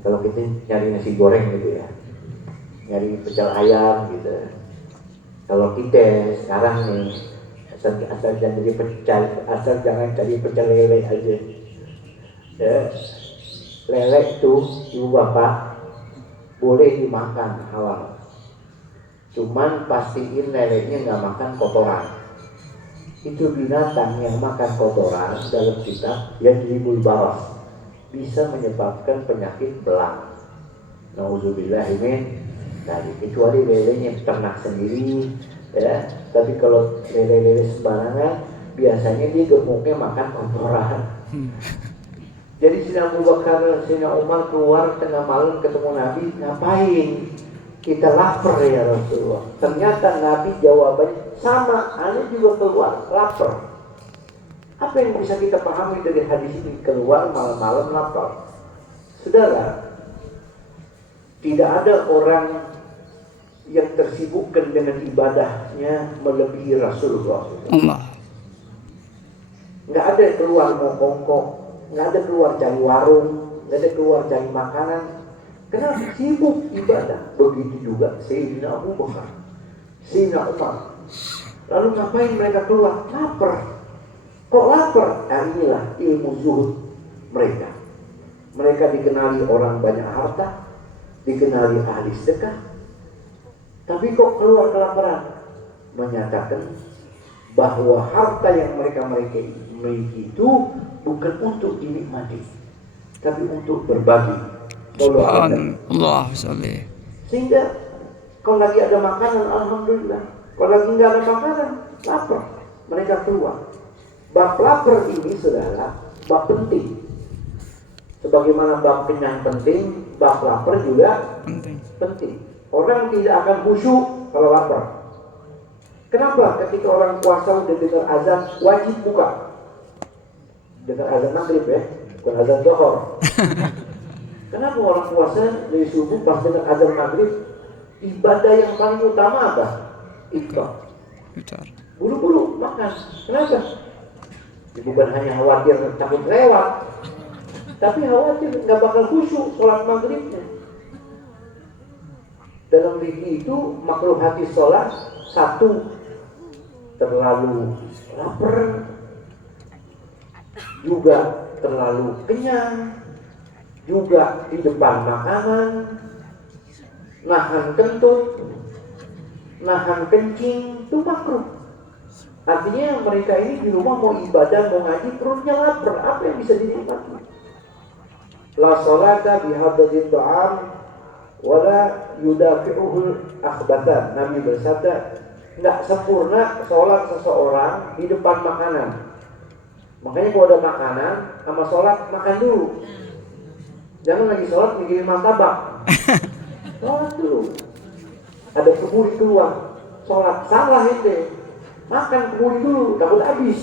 Kalau kita nyari nasi goreng gitu ya, nyari pecel ayam gitu. Kalau kita sekarang nih asal jangan jadi pecel, asal jangan cari pecel lele aja. Ya, lele itu ibu bapak boleh dimakan halal. Cuman pastiin lelenya nggak makan kotoran. Itu binatang yang makan kotoran dalam kitab yajribul baras, bisa menyebabkan penyakit belang. Nauzubillahimin dari kecuali lelenya ternak sendiri ya. Tapi kalau lele-lele sembarangan biasanya dia gemuknya makan kotoran. Jadi Sayyidina Abu Bakar, Sayyidina Umar keluar tengah malam ketemu Nabi, ngapain? Kita lapar ya Rasulullah. Ternyata Nabi jawabannya sama, Anda juga keluar lapar. Apa yang bisa kita pahami dari hadis ini? Keluar malam-malam lapar. Saudara, tidak ada orang yang tersibukkan dengan ibadahnya melebihi Rasulullah. Allah. Nggak ada keluar mau bongkok, nggak ada keluar cari warung, nggak ada keluar cari makanan. Kenapa? Sibuk ibadah. Begitu juga Sayyidina Abu Bakar, Sayyidina Umar. Lalu ngapain mereka keluar? Lapar. Kok lapar? Nah, inilah ilmu zuhud mereka. Mereka dikenali orang banyak harta, dikenali ahli sedekah, tapi kok keluar kelaparan? Menyatakan bahwa harta yang mereka miliki itu bukan untuk dinikmati, tapi untuk berbagi. Subhanallah salih. Sehingga kalau lagi ada makanan, alhamdulillah. Kalau lagi nggak ada makanan, lapar, mereka keluar. Bab lapar ini, saudara, bab penting. Sebagaimana bab kenyang penting, bab lapar juga penting. Orang tidak akan khusyuk kalau lapar. Kenapa? Ketika orang puasa udah dengar azan, wajib buka. Dengar azan maghrib ya, bukan azan zuhur. Kenapa orang puasa dari subuh pas dengar azan maghrib, ibadah yang paling utama apa? Iftar. Buru-buru makan. Kenapa? Bukan hanya khawatir takut lewat, tapi khawatir nggak bakal khusyuk sholat maghribnya. Dalam fikih itu makruh hati sholat, satu, terlalu lapar, juga terlalu kenyang, juga di depan makanan, nahan kentut, nahan kencing, itu makruh. Artinya mereka ini di rumah mau ibadah, mau ngaji, perutnya lapar, apa yang bisa dinikmati? La sholata bihadadid ta'am wala yudafi'uhul akhbatan. Nabi bersabda, nggak sempurna sholat seseorang di depan makanan. Makanya kalau ada makanan sama sholat, makan dulu. Jangan lagi sholat mikirin martabak. Sholat dulu. Ada keburi keluar, sholat salah itu. Makan keburi dulu, takut habis.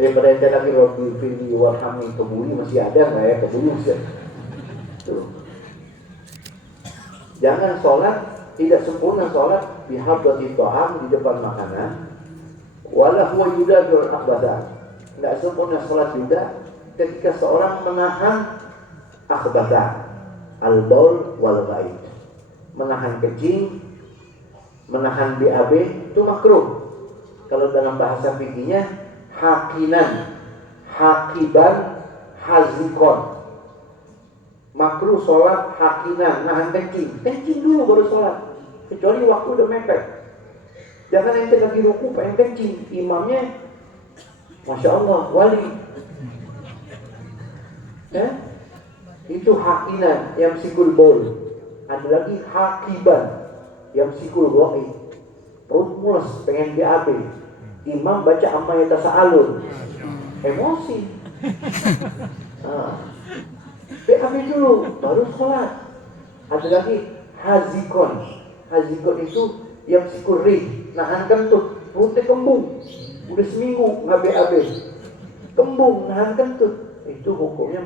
Daripada ente lagi roti pilih warhami keburi, masih ada nggak ya keburi ya? Tuh. Jangan sholat, tidak sempurna sholat bihadati ta'am di depan makanan. Wala huwa yudadul akhbatan. Nggak sempurna sholat juga ketika seorang menahan akhbatan, al-baul wal ghaid, menahan kencing, menahan BAB, itu makruh. Kalau dalam bahasa fikihnya hakinan, hakiban, hazikon. Makruh sholat hakinan, nahan kencing. Kencing dulu baru sholat, kecuali waktu udah mepet. Jangan ente lagi ruku pengen kencing, imamnya Masya Allah, wali ya? Itu hakinan, yang sikul bol. Ada lagi hakiban, yang sikul goi, perut mules, pengen BAB. Imam baca amma yatasa'alun, emosi. BAB dulu, baru sholat. Ada lagi hazikon. Hazikon itu yang sikul rih, nahan kentut, perutnya kembung. Udah seminggu nggak BAB, kembung, nahan kentut. Itu hukumnya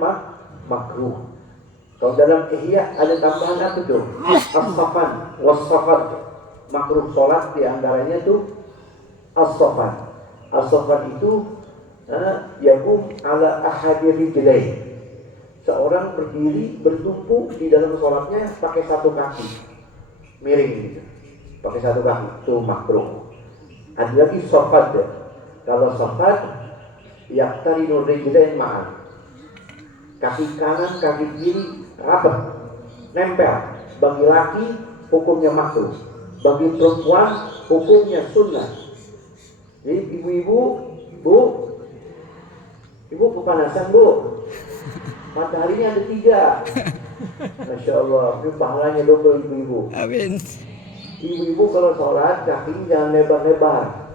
makruh. Kalau dalam Ihya ada tambahan apa tuh? As-safan, was-safat. Makruh sholat diantaranya tuh as-safan. As-safan itu yakum ala ahadi rijlain. seorang berdiri bertumpu di dalam sholatnya pakai satu kaki miring gitu, pakai satu kaki itu makruh. Ada lagi sofad. Kalau sofad yaktarinu rijlain ma'an, kaki kanan kaki kiri rapat nempel. Bagi laki hukumnya makruh, bagi perempuan hukumnya sunnah. Jadi ibu-ibu, ibu kepanasan bu, mataharinya ada 3. Masya Allah, ini pahalanya double ibu-ibu. Amin. Ibu-ibu kalau sholat kaki jangan lebar-lebar.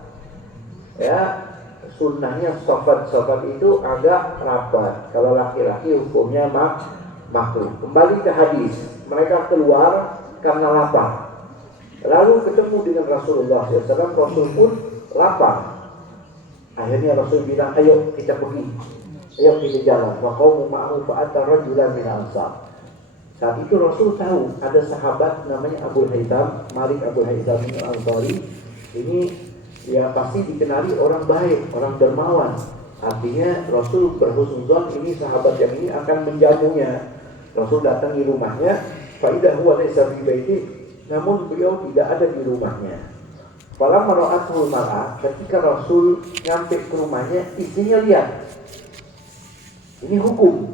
Ya, sunnahnya sofat itu agak rapat. Kalau laki-laki hukumnya makruh. Kembali ke hadis, mereka keluar karena lapar. Lalu ketemu dengan Rasulullah SAW. Rasul pun lapar. Akhirnya Rasul bilang, ayo kita pergi, ayo kita jalan. Wa qaumu ma'ahu fa'ata rajulan min ansar. Saat itu Rasul tahu ada sahabat namanya Abu Haytham, Malik Abu Haytham al-Ansari. Ini ya pasti dikenali orang baik, orang dermawan. Artinya Rasul berhusnuzon ini sahabat yang ini akan menjamunya. Rasul datang di rumahnya, fa idza huwa laysa fi baiti, namun beliau tidak ada di rumahnya. Falamma ra'atul mar'ah, ketika Rasul nyampe ke rumahnya, istrinya lihat. Ini hukum.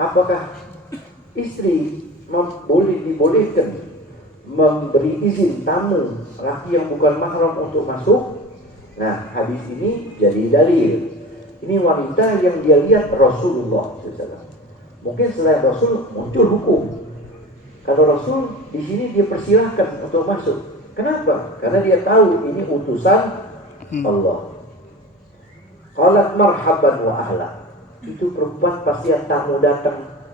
Apakah istri dibolehkan memberi izin tamu laki yang bukan mahram untuk masuk? Nah, hadis ini jadi dalil. Ini wanita yang dia lihat Rasulullah SAW. Mungkin selain Rasul muncul hukum. Kalau Rasul di sini dia persilahkan untuk masuk. Kenapa? Karena dia tahu ini utusan Allah. Qalat marhaban wa ahla. Itu perempuan pasti yang tamu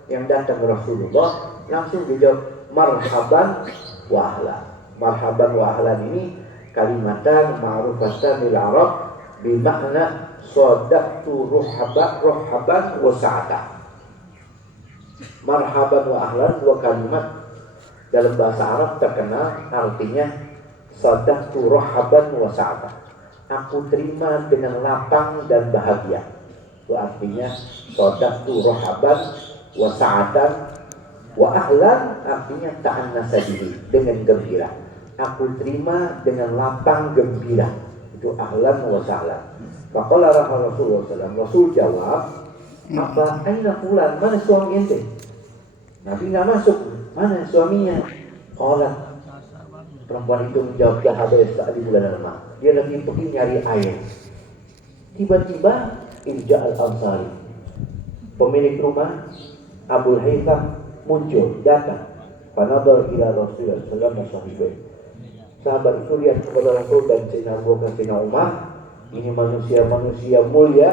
yang datang Rasulullah langsung dijawab marhaban wa ahla. Marhaban wa ahlan ini kalimatan ma'rufatan lil Arab bimakna sadaqtu ruhaban wa sa'ata. Marhaban wa ahlan dua kalimat dalam bahasa Arab terkenal artinya sadaqtu ruhaban wa sa'ata. Aku terima dengan lapang dan bahagia. Itu artinya sadaqtu ruhaban wa sa'atan wa ahlan artinya ta'annasa bihi, dengan gembira. Aku terima dengan lapang gembira. Itu ahlan wa sa'lan. Faqala Rasulullah SAW. Rasul jawab, apa aina fulan, mana suami ente? Nabi enggak masuk. Mana suaminya? Qala, perempuan itu menjawab, jahabes saat di bulan Ramadan. Dia lagi pergi nyari air. Tiba-tiba Irja al-Ansari, pemilik rumah Abu Haytham muncul, datang. Fanadar ila Rasulullah sallallahu alaihi wasallam. Sahabat itu lihat kepada Rasul dan Sayyidina Abu Bakar, Sayyidina Umar. Ini manusia-manusia mulia,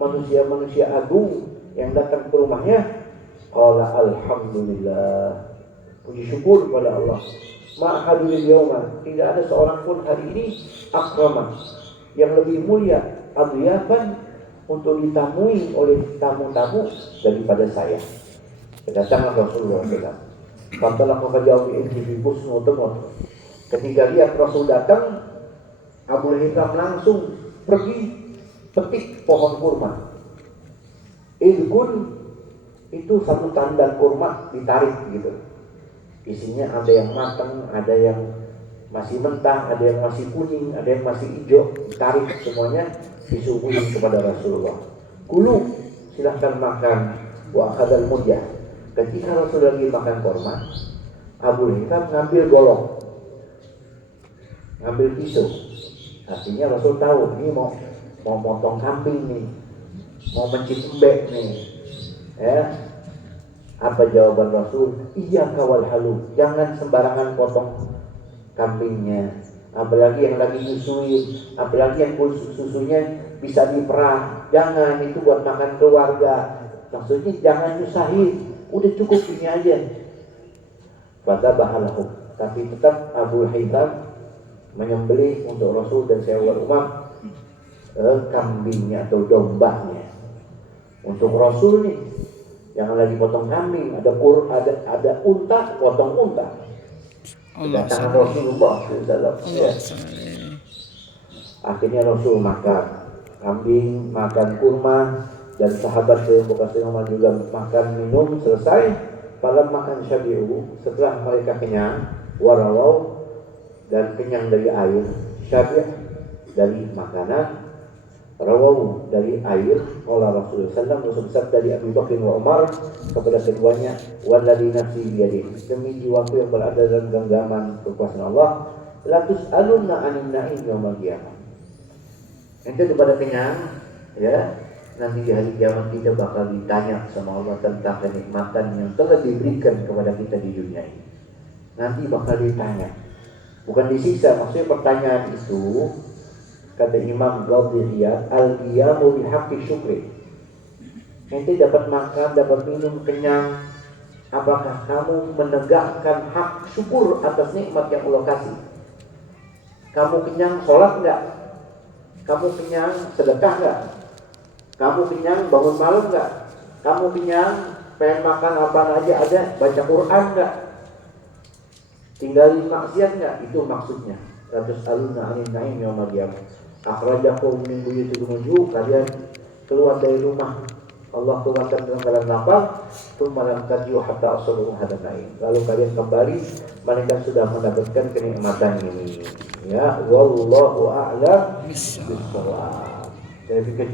manusia-manusia agung yang datang ke rumahnya. Qala alhamdulillah, puji syukur kepada Allah. Ma'hadul yawma, tidak ada seorang pun hari ini akrama, yang lebih mulia, adiyafan, untuk ditamui oleh tamu-tamu daripada saya. Kedatangan Rasulullah SAW. Pantalah kau individu semua. Ketika lihat Rasul datang, Abu Haytham langsung pergi petik pohon kurma. Ilgun itu satu tandan kurma ditarik gitu. Isinya ada yang matang, ada yang masih mentah, ada yang masih kuning, ada yang masih hijau. Ditarik semuanya, disuguhin kepada Rasulullah. Kulu, silahkan makan. Wa akhadal mudyah. Ketika Rasul lagi makan kurma, Abu Haytham ngambil golong, ngambil pisau. Artinya Rasul tahu ini mau potong kambing nih, mau mencit embek nih. Ya, apa jawaban Rasul? Iya kawal halu, jangan sembarangan potong kambingnya. Apalagi yang lagi nyusuin, apalagi yang susunya bisa diperah. Jangan, itu buat makan keluarga. Maksudnya jangan nyusahin, udah cukup ini aja. Pada bahalahu, tapi tetap Abu Haytham menyembelih untuk Rasul dan sahabat Umar kambingnya atau dombanya. Untuk Rasul nih, jangan lagi potong kambing, ada unta, potong unta. Kedatangan Rasulullah SAW. Ya. Akhirnya Rasul makan kambing, makan kurma, Dan sahabat yang bekas Umar juga makan minum selesai. Pada makan syabi'u, setelah mereka kenyang, warawau, dan kenyang dari air, syabi' dari makanan, rawau dari air. Qala Rasulullah sallallahu alaihi wasallam dari Abu Bakar wa Umar kepada keduanya, walladzi nafsi biyadihi, demi jiwaku yang berada dalam genggaman kekuasaan Allah, la tus'alunna 'anil na'im yaumil qiyamah. Ente kepada kenyang, ya, nanti di hari kiamat kita bakal ditanya sama Allah tentang kenikmatan yang telah diberikan kepada kita di dunia ini. Nanti bakal ditanya, bukan disiksa. Maksudnya pertanyaan itu, kata Imam Ghazali, al-qiyamu bihaqqi syukri. Ente dapat makan, dapat minum, kenyang. Apakah kamu menegakkan hak syukur atas nikmat yang Allah kasih? Kamu kenyang, sholat enggak? Kamu kenyang, sedekah enggak? Kamu kenyang, bangun malam enggak? Kamu kenyang, pengen makan apa aja ada, baca Quran enggak? Tinggalin maksiat enggak? Itu maksudnya. Ratus aluna anin naim yaumil qiyamah. Akhrajakum min buyutikum, kalian keluar dari rumah, Allah keluarkan dalam keadaan lapar, malam tarjiu hatta asluhu hadan naim. Lalu kalian kembali, mereka sudah mendapatkan kenikmatan ini. Ya, wallahu a'lam bishawab. Saya pikir